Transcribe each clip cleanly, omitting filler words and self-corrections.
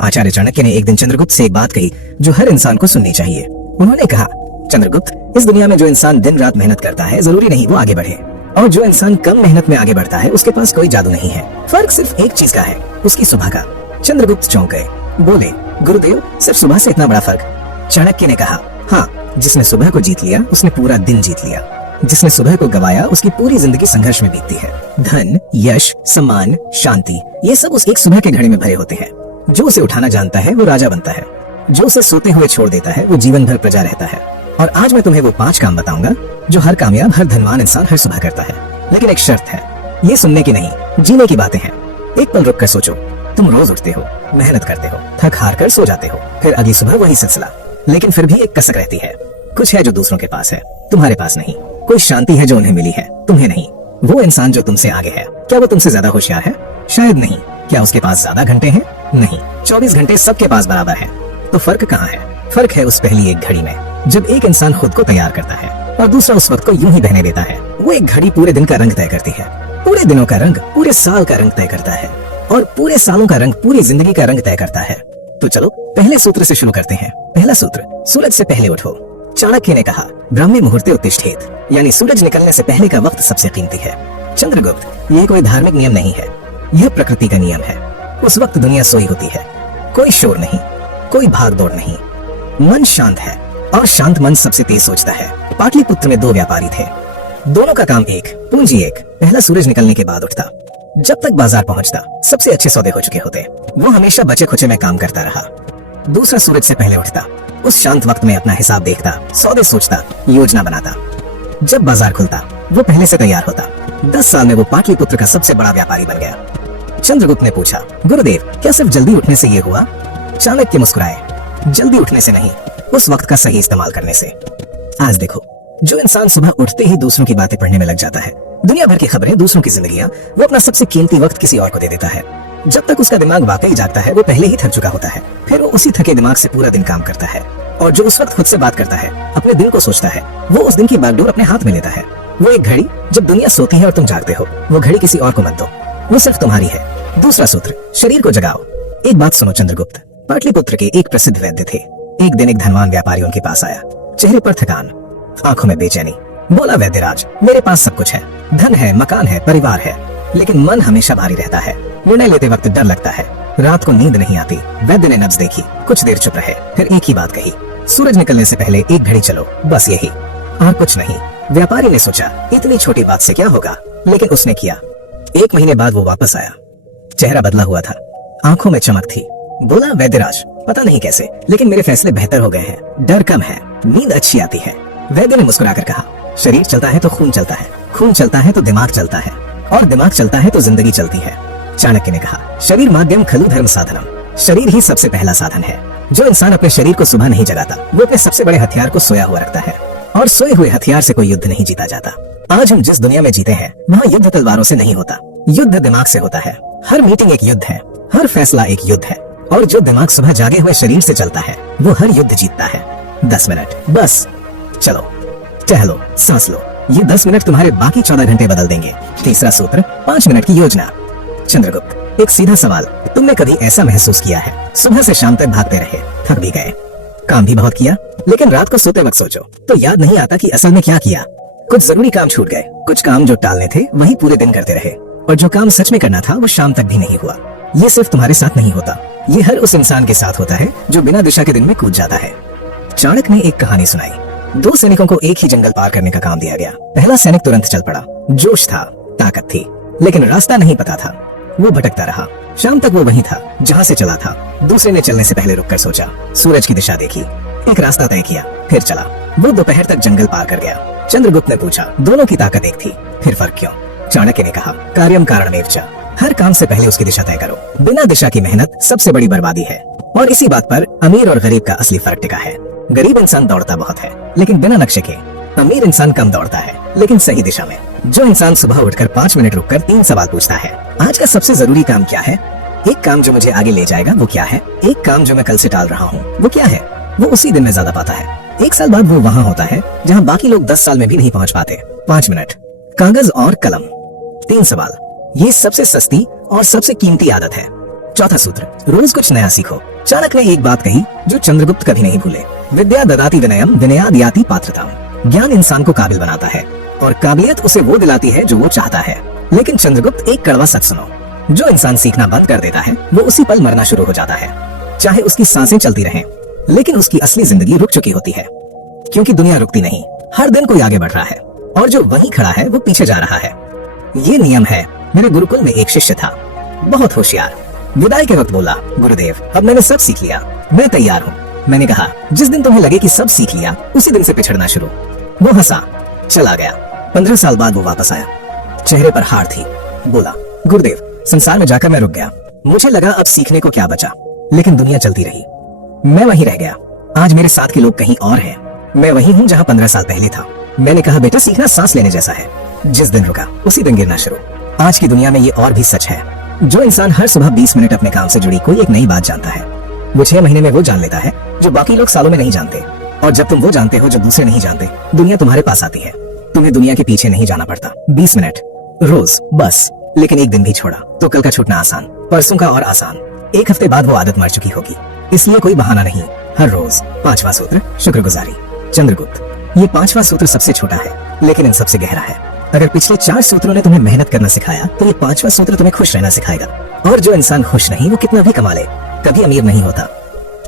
आचार्य चाणक्य ने एक दिन चंद्रगुप्त से एक बात कही जो हर इंसान को सुननी चाहिए। उन्होंने कहा, चंद्रगुप्त, इस दुनिया में जो इंसान दिन रात मेहनत करता है जरूरी नहीं वो आगे बढ़े, और जो इंसान कम मेहनत में आगे बढ़ता है उसके पास कोई जादू नहीं है। फर्क सिर्फ एक चीज का है, उसकी सुबह का। चंद्रगुप्त चौंक गए, बोले, गुरुदेव, सिर्फ सुबह से इतना बड़ा फर्क? चाणक्य ने कहा, हाँ, जिसने सुबह को जीत लिया उसने पूरा दिन जीत लिया। जिसने सुबह को गवाया उसकी पूरी जिंदगी संघर्ष में बीतती है। धन, यश, सम्मान, शांति, ये सब उस एक सुबह के घड़े में भरे होते हैं। जो उसे उठाना जानता है वो राजा बनता है, जो उसे सोते हुए छोड़ देता है वो जीवन भर प्रजा रहता है। और आज मैं तुम्हें वो 5 काम बताऊंगा जो हर कामयाब, हर धनवान इंसान हर सुबह करता है। लेकिन एक शर्त है, ये सुनने की नहीं, जीने की बातें हैं। एक पल रुक कर सोचो, तुम रोज उठते हो, मेहनत करते हो, थक हार कर सो जाते हो, फिर अगली सुबह वही सिलसिला। लेकिन फिर भी एक कसक रहती है, कुछ है जो दूसरों के पास है, तुम्हारे पास नहीं। कोई शांति है जो उन्हें मिली है, तुम्हें नहीं। वो इंसान जो तुमसे आगे है, क्या वो तुमसे ज्यादा होशियार है? शायद नहीं। क्या उसके पास ज्यादा घंटे हैं? नहीं। 24 घंटे सबके पास बराबर है। तो फर्क कहाँ है? फर्क है उस पहली एक घड़ी में, जब एक इंसान खुद को तैयार करता है और दूसरा उस वक्त को यूं ही बहने देता है। वो एक घड़ी पूरे दिन का रंग तय करती है, पूरे दिनों का रंग पूरे साल का रंग तय करता है, और पूरे सालों का रंग पूरी जिंदगी का रंग तय करता है। तो चलो पहले सूत्र से शुरू करते हैं। पहला सूत्र, सूरज से पहले उठो। चाणक्य ने कहा, ब्राह्मी मुहूर्ते उत्तिष्ठेत, यानी सूरज निकलने से पहले का वक्त सबसे कीमती है। चंद्रगुप्त, ये कोई धार्मिक नियम नहीं है, यह प्रकृति का नियम है। उस वक्त दुनिया सोई होती है, कोई शोर नहीं, कोई भागदौड़ नहीं, मन शांत है, और शांत मन सबसे तेज सोचता है। पाटलिपुत्र में 2 व्यापारी थे, दोनों का काम एक, पूंजी एक। पहला सूरज निकलने के बाद उठता, जब तक बाजार पहुंचता सबसे अच्छे सौदे हो चुके होते। वो हमेशा बचे खुचे में काम करता रहा। दूसरा सूरज से पहले उठता, उस शांत वक्त में अपना हिसाब देखता, सौदे सोचता, योजना बनाता। जब बाजार खुलता वो पहले से तैयार होता। 10 साल में वो पाटलिपुत्र का सबसे बड़ा व्यापारी बन गया। चंद्रगुप्त ने पूछा, गुरुदेव, क्या सिर्फ जल्दी उठने से ये हुआ? चाणक्य मुस्कुराए, जल्दी उठने से नहीं, उस वक्त का सही इस्तेमाल करने से। आज देखो, जो इंसान सुबह उठते ही दूसरों की बातें पढ़ने में लग जाता है, दुनिया भर की खबरें, दूसरों की जिंदगियां, वो अपना सबसे कीमती वक्त किसी और को दे देता है। जब तक उसका दिमाग वाकई जागता है वो पहले ही थक चुका होता है। फिर वो उसी थके दिमाग से पूरा दिन काम करता है। और जो उस वक्त खुद से बात करता है, अपने दिन को सोचता है, वो उस दिन की बागडोर अपने हाथ में लेता है। वो एक घड़ी जब दुनिया सोती है और तुम जागते हो, वो घड़ी किसी और को मत दो, वो सिर्फ तुम्हारी है। दूसरा सूत्र, शरीर को जगाओ। एक बात सुनो चंद्रगुप्त, पाटलिपुत्र के एक प्रसिद्ध वैद्य थे। एक दिन एक धनवान व्यापारी उनके पास आया, चेहरे पर थकान, आंखों में बेचैनी। बोला, वैद्यराज, मेरे पास सब कुछ है, धन है, मकान है, परिवार है, लेकिन मन हमेशा भारी रहता है। निर्णय लेते वक्त डर लगता है, रात को नींद नहीं आती। वैद्य ने नब्ज देखी, कुछ देर चुप रहे, फिर एक ही बात कही, सूरज निकलने से पहले एक घड़ी चलो, बस यही, और कुछ नहीं। व्यापारी ने सोचा, इतनी छोटी बात से क्या होगा, लेकिन उसने किया। 1 महीने बाद वो वापस आया, चेहरा बदला हुआ था, आंखों में चमक थी। बोला, वैद्यराज, पता नहीं कैसे, लेकिन मेरे फैसले बेहतर हो गए हैं, डर कम है, नींद अच्छी आती है। वैद्य ने मुस्कुराकर कहा, शरीर चलता है तो खून चलता है, खून चलता है तो दिमाग चलता है, और दिमाग चलता है तो जिंदगी चलती है। चाणक्य ने कहा, शरीर माध्यम खलु धर्म साधनम, शरीर ही सबसे पहला साधन है। जो इंसान अपने शरीर को सुबह नहीं जगाता, वो अपने सबसे बड़े हथियार को सोया हुआ रखता है, और सोए हुए हथियार से कोई युद्ध नहीं जीता जाता। आज हम जिस दुनिया में जीते हैं, वहाँ युद्ध तलवारों से नहीं होता, युद्ध दिमाग से होता है। हर मीटिंग एक युद्ध है, हर फैसला एक युद्ध है, और जो दिमाग सुबह जागे हुए शरीर से चलता है, वो हर युद्ध जीतता है। 10 मिनट बस, चलो, टहलो, सांस लो, ये 10 मिनट तुम्हारे बाकी 14 घंटे बदल देंगे। तीसरा सूत्र, 5 मिनट की योजना। चंद्रगुप्त, एक सीधा सवाल, तुमने कभी ऐसा महसूस किया है, सुबह से शाम तक भागते रहे, थक भी गए, काम भी बहुत किया, लेकिन रात को सोते वक्त सोचो तो याद नहीं आता कि असल में क्या किया? कुछ जरूरी काम छूट गए, कुछ काम जो टालने थे वही पूरे दिन करते रहे, और जो काम सच में करना था वो शाम तक भी नहीं हुआ। ये सिर्फ तुम्हारे साथ नहीं होता, ये हर उस इंसान के साथ होता है जो बिना दिशा के दिन में कूद जाता है। चाणक्य ने एक कहानी सुनाई। 2 सैनिकों को एक ही जंगल पार करने का काम दिया गया। पहला सैनिक तुरंत चल पड़ा, जोश था, ताकत थी, लेकिन रास्ता नहीं पता था। वो भटकता रहा, शाम तक वो वहीं था जहाँ से चला था। दूसरे ने चलने से पहले रुककर सोचा, सूरज की दिशा देखी, एक रास्ता तय किया, फिर चला। वो दोपहर तक जंगल पार कर गया। चंद्रगुप्त ने पूछा, दोनों की ताकत एक थी, फिर फर्क क्यों? चाणक्य ने कहा, कार्यम कारणमेव च, हर काम से पहले उसकी दिशा तय करो। बिना दिशा की मेहनत सबसे बड़ी बर्बादी है। और इसी बात पर अमीर और गरीब का असली फर्क टिका है। गरीब इंसान दौड़ता बहुत है, लेकिन बिना नक्शे के। अमीर इंसान कम दौड़ता है, लेकिन सही दिशा में। जो इंसान सुबह उठकर 5 मिनट रुककर 3 सवाल पूछता है, आज का सबसे जरूरी काम क्या है? एक काम जो मुझे आगे ले जाएगा वो क्या है? एक काम जो मैं कल से टाल रहा हूँ वो क्या है? वो उसी दिन में ज्यादा पाता है। 1 साल बाद वो वहाँ होता है जहाँ बाकी लोग 10 साल में भी नहीं पहुँच पाते। 5 मिनट, कागज और कलम, 3 सवाल, ये सबसे सस्ती और सबसे कीमती आदत है। चौथा सूत्र, रोज कुछ नया सीखो। चाणक्य ने एक बात कही जो चंद्रगुप्त कभी नहीं भूले, विद्या ददाति विनयम विनयाद याति पात्रताम। ज्ञान इंसान को काबिल बनाता है और काबिलियत उसे वो दिलाती है जो वो चाहता है। लेकिन चंद्रगुप्त एक कड़वा सच सुनो, जो इंसान सीखना बंद कर देता है वो उसी पल मरना शुरू हो जाता है। चाहे उसकी सांसें चलती रहें, लेकिन उसकी असली जिंदगी रुक चुकी होती है, क्योंकि दुनिया रुकती नहीं, हर दिन कोई आगे बढ़ रहा है और जो वहीं खड़ा है वो पीछे जा रहा है। ये नियम है। मेरे गुरुकुल में एक शिष्य था, बहुत होशियार। विदाई के वक्त बोला, गुरुदेव अब मैंने सब सीख लिया, मैं तैयार हूँ। मैंने कहा, जिस दिन तुम्हें लगे कि सब सीख लिया उसी दिन से पिछड़ना शुरू। वो हंसा, चला गया। 15 साल बाद वो वापस आया, चेहरे पर हार थी। बोला, गुरुदेव संसार में जाकर मैं रुक गया, मुझे लगा अब सीखने को क्या बचा, लेकिन दुनिया चलती रही, मैं वहीं रह गया। आज मेरे साथ के लोग कहीं और हैं, मैं वहीं हूँ जहाँ 15 साल पहले था। मैंने कहा, बेटा सीखना सांस लेने जैसा है, जिस दिन रुका उसी दिन गिरना शुरू। आज की दुनिया में ये और भी सच है। जो इंसान हर सुबह 20 मिनट अपने काम से जुड़ी कोई एक नई बात जानता है, वो 6 महीने में वो जान लेता है जो बाकी लोग सालों में नहीं जानते। और जब तुम वो जानते हो जो दूसरे नहीं जानते, दुनिया तुम्हारे पास आती है। तुम्हें दुनिया के पीछे नहीं जाना पड़ता। 20 मिनट रोज बस, लेकिन एक दिन भी छोड़ा तो कल का छूटना आसान, परसों का और आसान। एक हफ्ते बाद वो आदत मर चुकी होगी, इसलिए कोई बहाना नहीं, हर रोज। 5वां सूत्र, शुक्रगुजारी। चंद्रगुप्त, ये 5वां सूत्र सबसे छोटा है, लेकिन इन सबसे गहरा है। अगर पिछले 4 सूत्रों ने तुम्हें मेहनत करना सिखाया, तो ये 5वां सूत्र तुम्हें खुश रहना सिखाएगा। और जो इंसान खुश नहीं, वो कितना भी कमा ले, कभी अमीर नहीं होता।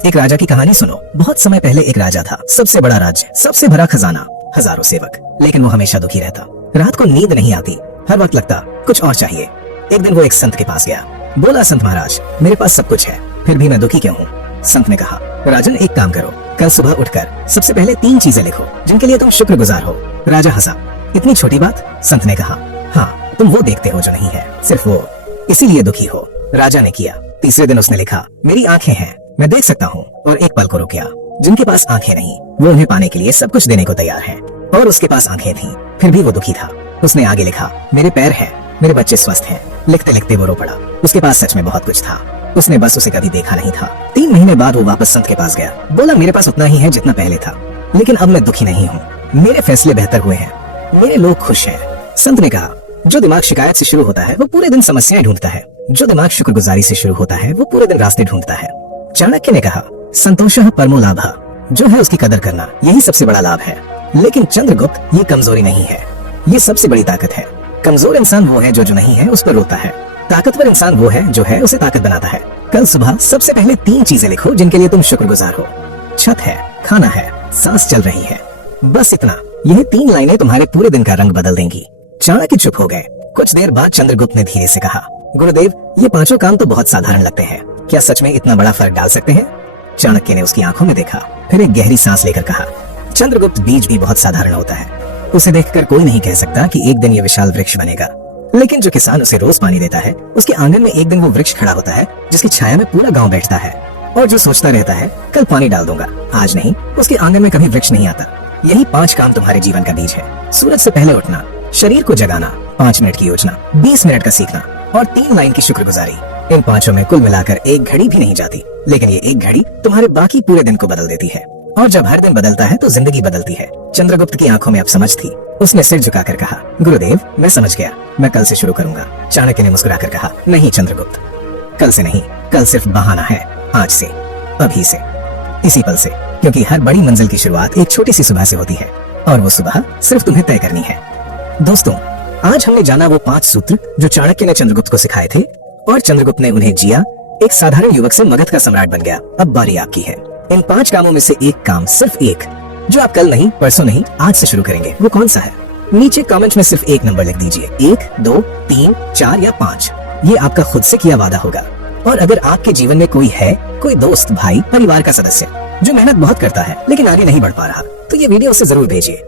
एक राजा की कहानी सुनो। बहुत समय पहले एक राजा था, सबसे बड़ा राज्य, सबसे भरा खजाना, हजारों सेवक, लेकिन वो हमेशा दुखी रहता। रात को नींद नहीं आती, हर वक्त लगता कुछ और चाहिए। एक दिन वो एक संत के पास गया, बोला, संत महाराज मेरे पास सब कुछ है, फिर भी मैं दुखी क्यों हूँ? संत ने कहा, राजन एक काम करो, कल सुबह उठकर सबसे पहले 3 चीजें लिखो जिनके लिए तुम शुक्रगुजार हो। राजा हंसा, इतनी छोटी बात? संत ने कहा, हाँ, तुम वो देखते हो जो नहीं है, सिर्फ वो, इसीलिए दुखी हो। राजा ने किया। तीसरे दिन उसने लिखा, मेरी आंखें हैं, मैं देख सकता हूँ, और एक पल को रुक गया। जिनके पास आंखें नहीं, वो उन्हें पाने के लिए सब कुछ देने को तैयार हैं, और उसके पास आंखें थीं, फिर भी वो दुखी था। उसने आगे लिखा, मेरे पैर हैं, मेरे बच्चे स्वस्थ हैं। लिखते लिखते वो रो पड़ा। उसके पास सच में बहुत कुछ था, उसने बस उसे कभी देखा नहीं था। 3 महीने बाद वो वापस संत के पास गया, बोला, मेरे पास उतना ही है जितना पहले था, लेकिन अब मैं दुखी नहीं हूँ, मेरे फैसले बेहतर हुए हैं, मेरे लोग खुश हैं। संत ने कहा, जो दिमाग शिकायत से शुरू होता है वो पूरे दिन समस्याएं ढूंढता है, जो दिमाग शुक्रगुजारी से शुरू होता है वो पूरे दिन रास्ते ढूंढता है। चाणक्य ने कहा, संतोषः परमो लाभः, जो है उसकी कदर करना, यही सबसे बड़ा लाभ है। लेकिन चंद्रगुप्त, ये कमजोरी नहीं है, ये सबसे बड़ी ताकत है। कमजोर इंसान वो है जो नहीं है उस पर रोता है, ताकतवर इंसान वो है जो है उसे ताकत बनाता है। कल सुबह सबसे पहले 3 चीजें लिखो जिनके लिए तुम शुक्रगुजार हो। छत है, खाना है, सांस चल रही है, बस इतना। यह 3 लाइनें तुम्हारे पूरे दिन का रंग बदल देंगी। चाणक्य चुप हो गए। कुछ देर बाद चंद्रगुप्त ने धीरे से कहा, गुरुदेव ये 5 काम तो बहुत साधारण लगते हैं, क्या सच में इतना बड़ा फर्क डाल सकते हैं? चाणक्य ने उसकी आंखों में देखा, फिर एक गहरी सांस लेकर कहा, चंद्रगुप्त बीज भी बहुत साधारण होता है, उसे देखकर कोई नहीं कह सकता कि एक दिन ये विशाल वृक्ष बनेगा, लेकिन जो किसान उसे रोज पानी देता है, उसके आंगन में एक दिन वो वृक्ष खड़ा होता है जिसकी छाया में पूरा गांव बैठता है। और जो सोचता रहता है कल पानी डाल दूंगा, आज नहीं, उसके आंगन में कभी वृक्ष नहीं आता। यही 5 काम तुम्हारे जीवन का बीज है। सूरज से पहले उठना, शरीर को जगाना, 5 मिनट की योजना, 20 मिनट का सीखना और 3 लाइन की शुक्रगुजारी। इन 5 में कुल मिलाकर 1 घड़ी भी नहीं जाती, लेकिन ये 1 घड़ी तुम्हारे बाकी पूरे दिन को बदल देती है। और जब हर दिन बदलता है तो जिंदगी बदलती है। चंद्रगुप्त की आंखों में अब समझ थी। उसने सिर झुकाकर कहा, गुरुदेव मैं समझ गया, मैं कल से शुरू करूंगा। चाणक्य ने मुस्कुराकर कहा, नहीं चंद्रगुप्त, कल से नहीं, कल सिर्फ बहाना है, आज से, अभी से, इसी पल से, क्योंकि हर बड़ी मंजिल की शुरुआत एक छोटी सी सुबह से होती है, और वो सुबह सिर्फ तुम्हें तय करनी है। दोस्तों, आज हमने जाना वो 5 सूत्र जो चाणक्य ने चंद्रगुप्त को सिखाए थे, और चंद्रगुप्त ने उन्हें जिया, एक साधारण युवक से मगध का सम्राट बन गया। अब बारी आपकी है। इन 5 कामों में से एक काम, सिर्फ एक, जो आप कल नहीं, परसों नहीं, आज से शुरू करेंगे, वो कौन सा है? नीचे कमेंट में सिर्फ एक नंबर लिख दीजिए, 1, 2, 3, 4 या 5। ये आपका खुद से किया वादा होगा। और अगर आपके जीवन में कोई है, कोई दोस्त, भाई, परिवार का सदस्य जो मेहनत बहुत करता है लेकिन आगे नहीं बढ़ पा रहा, तो ये वीडियो उसे जरूर भेजिए।